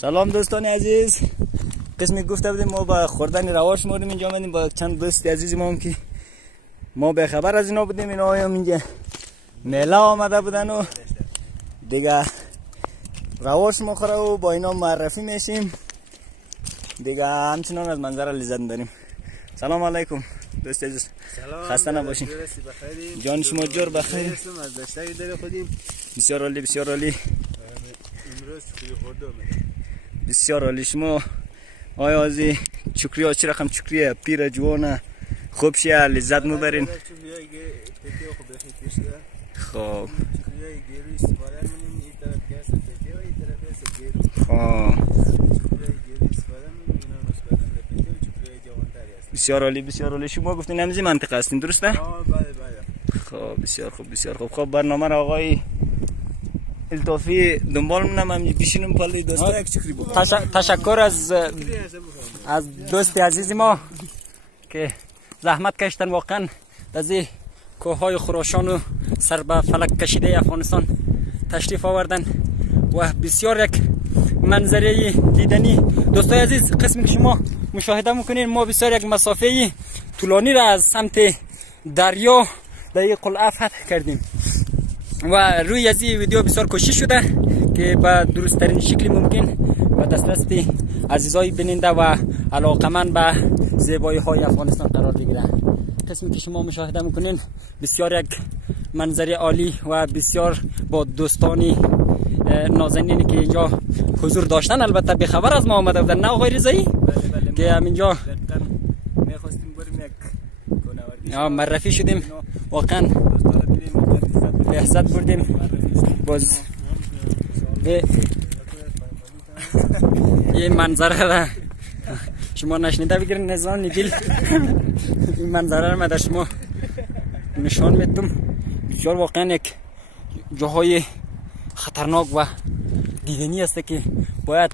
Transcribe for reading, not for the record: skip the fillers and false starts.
سلام دوستان عزیز. قسمی گفته بودیم ما با خوردن رواش موریم اینجا آمدیم با چند دوست عزیزی ما هم که ما به خبر از اینا بودیم. اینا هم اینجا میله آمده بودن و دیگه رواش مخوره و با اینا معرفی میشیم دیگه. همچنان از منظره لذت میبریم. سلام علیکم دوست عزیز. خسته نباشین. جان شما جور بخیر. از دشتای دل خودیم. بسیار عالی بسیار عالی. امروز چکری خورده اومده. بسیار عالی. شما آیا ازی چکری ها چی رقم چکریه؟ پیر جوانه خوب شیه لذت میبرین. خب بسیار عالی بسیار عالی. شما گفتین همزی منطقه هستین درسته؟ بله بله. خب بسیار خوب بسیار خوب. خب برنامه را آقای الطافی دنبال مونم هم بشینم پالی دوستا یک چکری بخورم. تشکر از دوست عزیز ما که زحمت کشتن واقعا از این کوههای خراسان و سر به فلک کشیده افغانستان تشریف آوردن و بسیار یک منظره دیدنی. دوستای عزیز قسمی که شما مشاهده میکنین ما بسیار یک مسافه طولانی را از سمت دریا در این قلعه فتح کردیم و روی از این ویدیو بسیار کوشش شده که به درست ترین شکل ممکن و دسترس عزیزای بیننده و علاقمند به زیبایی های افغانستان قرار بگیره. قسمی که شما مشاهده میکنین بسیار یک منظره عالی و بسیار با دوستانی نازنینی که اینجا حضور داشتن البته به خبر از ما آمده بودن. نه آقای رضایی؟ بله که همینجا میخواستیم بریم یک کنواری معرفی شدیم واقعا لحظت بردیم. باز این منظره را شما نشنیده بگیرین نظام نیبیل. این منظره را من در شما نشان میدم. بسیار واقعا یک جاهای خطرناک و دیدنی است که باید